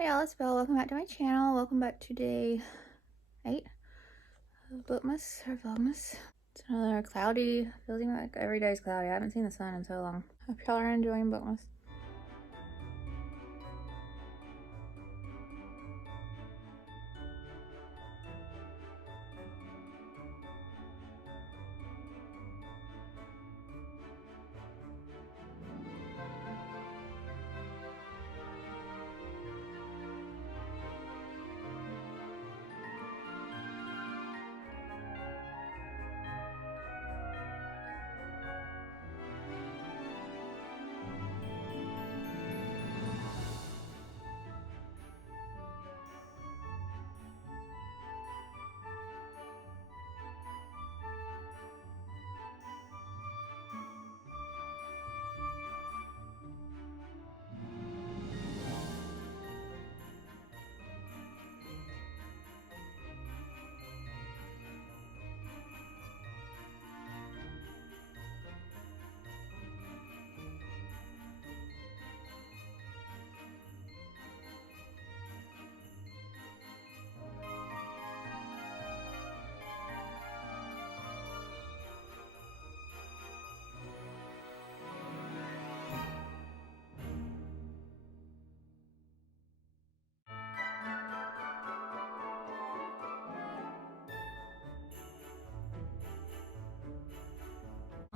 Hey y'all, it's Belle. Welcome back to my channel. Welcome back to day 8 of Bookmas or Vlogmas. It's another cloudy, feeling like every day's cloudy. I haven't seen the sun in so long. Hope y'all are enjoying Bookmas.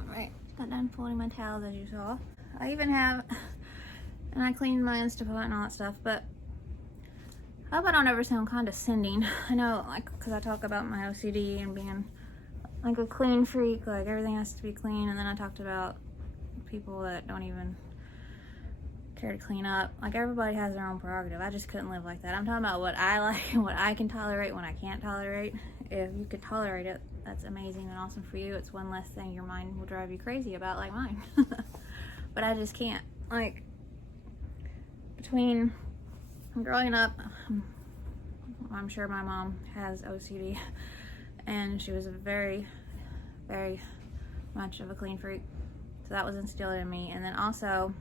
Alright, got done folding my towels as you saw. I even have, and I cleaned my Instapot and all that stuff, but I hope I don't ever sound condescending. I know, like, because I talk about my OCD and being like a clean freak, like everything has to be clean, and then I talked about people that don't even care to clean up. Like, everybody has their own prerogative. I just couldn't live like that. I'm talking about what I like and what I can tolerate when I can't tolerate. If you could tolerate it, that's amazing and awesome for you. It's one less thing your mind will drive you crazy about, like mine. But I just can't. Like, between growing up, I'm sure my mom has OCD, and she was very, very much of a clean freak. So that was instilled in me. And then also,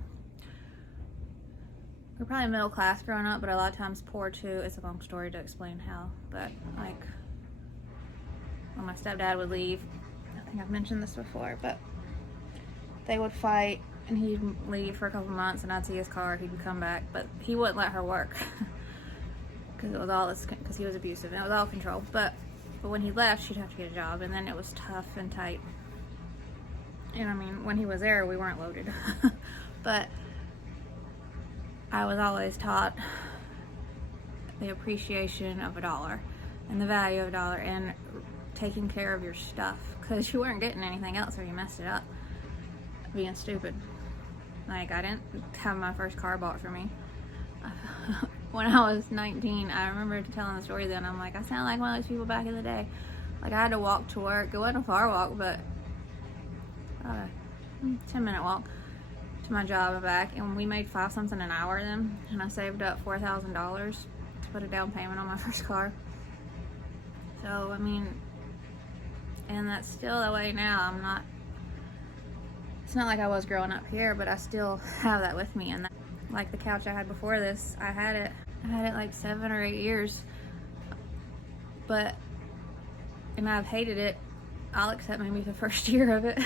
we're probably middle class growing up, but a lot of times poor too. It's a long story to explain how, but like when my stepdad would leave, I think I've mentioned this before, but they would fight and he'd leave for a couple months and I'd see his car, he would come back, but he wouldn't let her work because it was all this, because he was abusive and it was all control. But when he left, she'd have to get a job, and then it was tough and tight. And I mean, when he was there, we weren't loaded. But I was always taught the appreciation of $1 and the value of $1 and taking care of your stuff, because you weren't getting anything else or you messed it up being stupid. Like, I didn't have my first car bought for me. When I was 19, I remember telling the story then, I'm like, I sound like one of those people back in the day. Like, I had to walk to work. It wasn't a far walk, but 10-minute walk to my job and back, and we made $5 something an hour then, and I saved up $4,000 to put a down payment on my first car. So I mean, and that's still the way now. It's not like I was growing up here, but I still have that with me. And like the couch I had before this, I had it like 7 or 8 years, and I've hated it. I'll accept maybe the first year of it,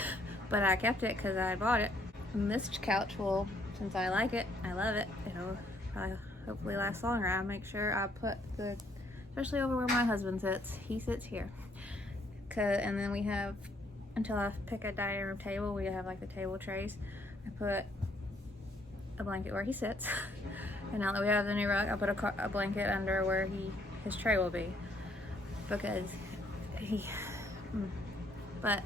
but I kept it because I bought it. And this couch will, since I like it, I love it, it'll probably hopefully last longer. I make sure I put especially over where my husband sits, he sits here. And then we have, until I pick a dining room table, we have like the table trays. I put a blanket where he sits. And now that we have the new rug, I put a blanket under where his tray will be. Because but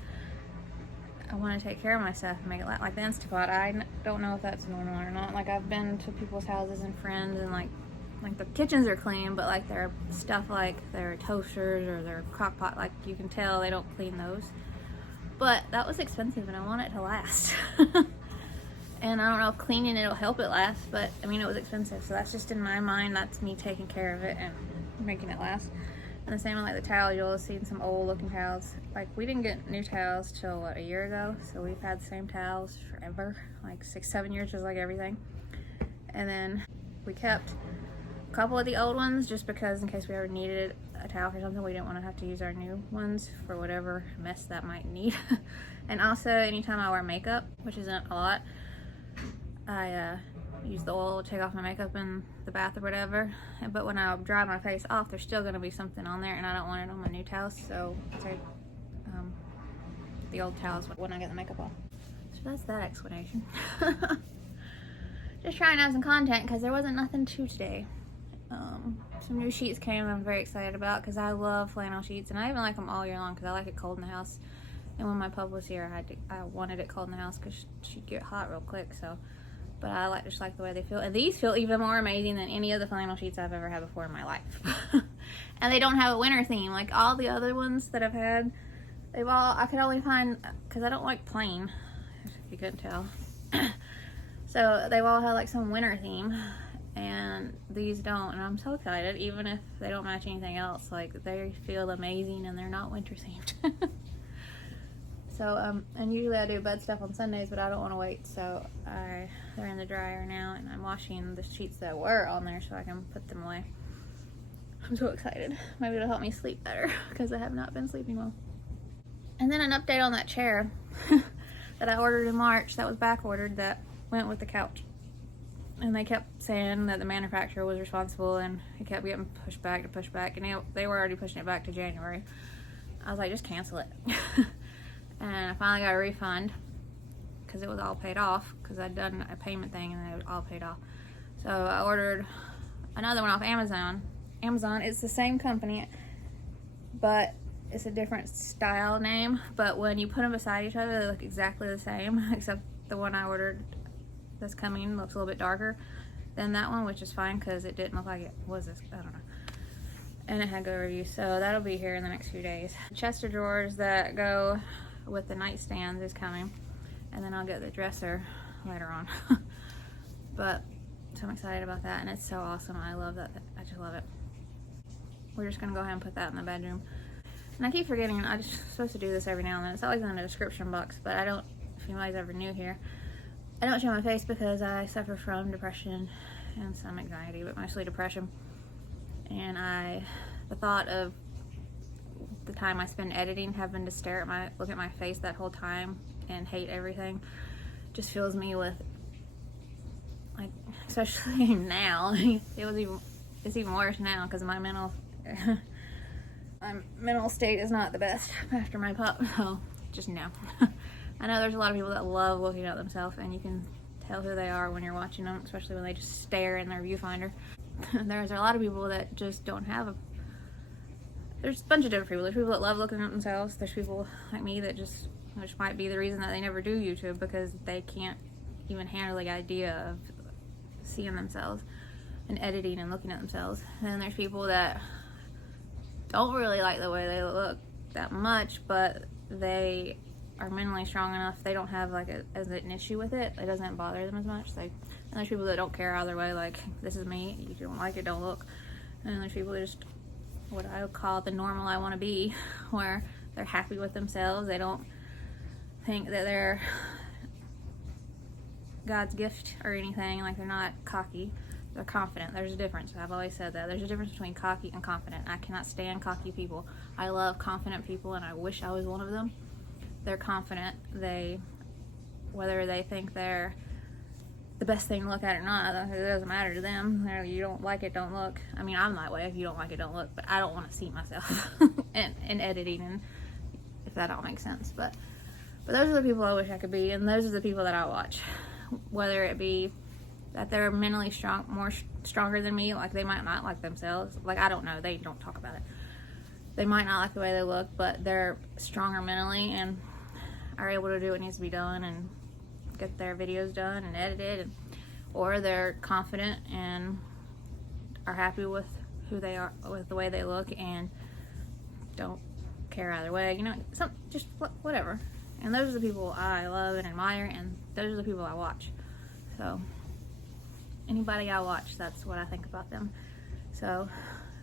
I want to take care of my stuff and make it like the Instapot. I don't know if that's normal or not. Like, I've been to people's houses and friends, and like the kitchens are clean, but like their stuff, like their toasters or their crock pot, like you can tell they don't clean those. But that was expensive and I want it to last. And I don't know if cleaning it'll help it last, but I mean, it was expensive, so that's just in my mind. That's me taking care of it and making it last. And the same with like the towels. You'll have seen some old looking towels. Like, we didn't get new towels till what, a year ago, so we've had the same towels forever, like 6-7 years, just like everything. And then we kept a couple of the old ones just because in case we ever needed a towel for something, we didn't want to have to use our new ones for whatever mess that might need. And also anytime I wear makeup, which isn't a lot, I use the oil to take off my makeup in the bath or whatever. But when I dry my face off, there's still going to be something on there, and I don't want it on my new towels, so I take the old towels when I get the makeup off. So that's that explanation. Just trying to have some content because there wasn't nothing to today. Some new sheets came I'm very excited about because I love flannel sheets, and I even like them all year long because I like it cold in the house. And when my pup was here, I wanted it cold in the house because she'd get hot real quick. So, but I just like the way they feel, and these feel even more amazing than any of the flannel sheets I've ever had before in my life. And they don't have a winter theme like all the other ones that I've had. They've all, I could only find, because I don't like plain, if you couldn't tell. So they've all had like some winter theme, and these don't, and I'm so excited. Even if they don't match anything else, like they feel amazing and they're not winter themed. So and usually I do bed stuff on Sundays, but I don't want to wait, so they're in the dryer now, and I'm washing the sheets that were on there so I can put them away. I'm so excited. Maybe it'll help me sleep better because I have not been sleeping well. And then an update on that chair that I ordered in March that was back ordered that went with the couch. And they kept saying that the manufacturer was responsible, and it kept getting pushed back, and they were already pushing it back to January. I was like, just cancel it. And I finally got a refund because it was all paid off, because I'd done a payment thing and it was all paid off. So I ordered another one off Amazon. It's the same company, but it's a different style name. But when you put them beside each other, they look exactly the same, except the one I ordered that's coming looks a little bit darker than that one, which is fine because it didn't look like it was this, I don't know. And it had good reviews, so that'll be here in the next few days. The chest of drawers that go with the nightstands is coming, and then I'll get the dresser later on. But so I'm excited about that, and it's so awesome. I love that. I just love it. We're just gonna go ahead and put that in the bedroom. And I keep forgetting, I'm just supposed to do this every now and then. It's always in the description box, but I don't, if anybody's ever new here, I don't show my face because I suffer from depression and some anxiety, but mostly depression. And the thought of the time I spend editing, having to look at my face that whole time and hate everything, just fills me with, like, especially now, it's even worse now because my mental state is not the best after my pup, so just no. I know there's a lot of people that love looking at themselves, and you can tell who they are when you're watching them, especially when they just stare in their viewfinder. There's a lot of people that just don't have there's a bunch of different people. There's people that love looking at themselves. There's people like me that which might be the reason that they never do YouTube, because they can't even handle the idea of seeing themselves and editing and looking at themselves. And then there's people that don't really like the way they look that much, but they are mentally strong enough. They don't have like an issue with it. It doesn't bother them as much. And there's people that don't care either way. Like, this is me. You don't like it, don't look. And there's people that just, what I would call the normal I want to be, where they're happy with themselves. They don't think that they're God's gift or anything. Like, they're not cocky. They're confident. There's a difference. I've always said that. There's a difference between cocky and confident. I cannot stand cocky people. I love confident people, and I wish I was one of them. They're confident. Whether they think they're the best thing to look at or not, it doesn't matter to them. You don't like it, don't look. I mean, I'm that way. If you don't like it, don't look. But I don't want to see myself in editing, and if that all makes sense. But those are the people I wish I could be, and those are the people that I watch. Whether it be that they're mentally stronger than me, like they might not like themselves. Like, I don't know. They don't talk about it. They might not like the way they look, but they're stronger mentally and are able to do what needs to be done and get their videos done and edited, or they're confident and are happy with who they are, with the way they look, and don't care either way, you know, just whatever. And those are the people I love and admire, and those are the people I watch. So anybody I watch, that's what I think about them. So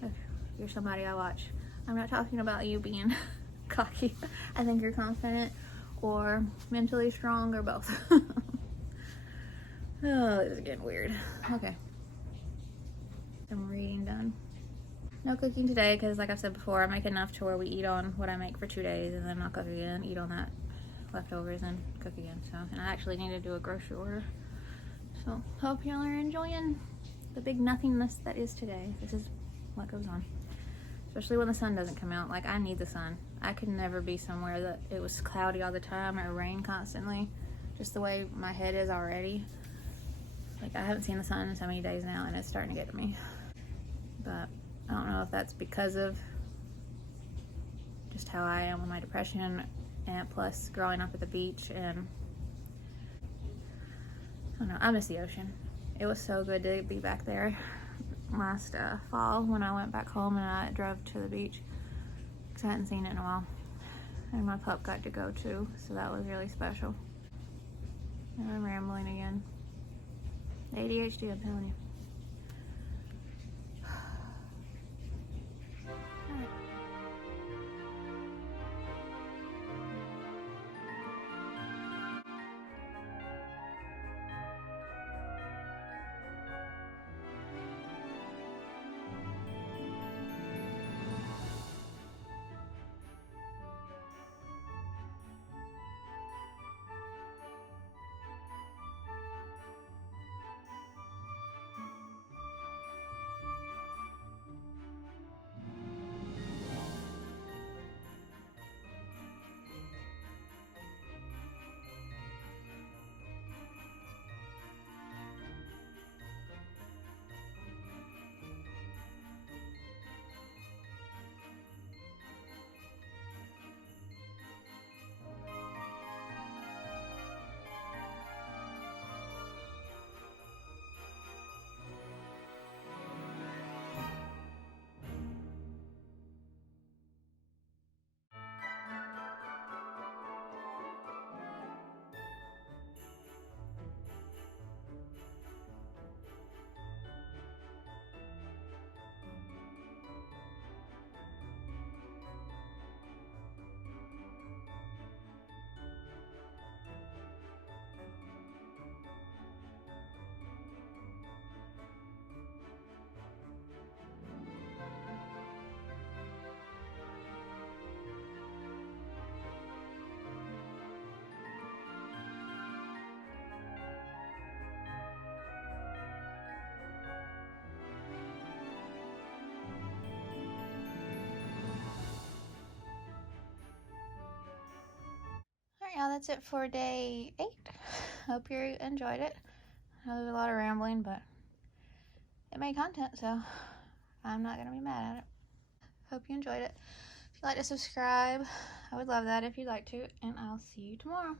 if you're somebody I watch, I'm not talking about you being cocky. I think you're confident or mentally strong, or both. Oh, this is getting weird. Okay. I'm reading. No cooking today because, like I said before, I make enough to where we eat on what I make for 2 days, and then I'll cook again, eat on that leftovers, and cook again. So, and I actually need to do a grocery order. So, hope y'all are enjoying the big nothingness that is today. This is what goes on, especially when the sun doesn't come out. Like, I need the sun. I could never be somewhere that it was cloudy all the time or rain constantly, just the way my head is already. Like, I haven't seen the sun in so many days now, and it's starting to get to me. But I don't know if that's because of just how I am with my depression, and plus growing up at the beach, and I don't know, I miss the ocean. It was so good to be back there last fall when I went back home and I drove to the beach because I hadn't seen it in a while. And my pup got to go too, so that was really special. And I'm rambling again. ADHD, I'm telling you. Yeah, that's it for day 8. Hope you enjoyed it. I know there's a lot of rambling, but it made content, so I'm not gonna be mad at it. Hope you enjoyed it. If you'd like to subscribe, I would love that if you'd like to, and I'll see you tomorrow.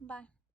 Bye.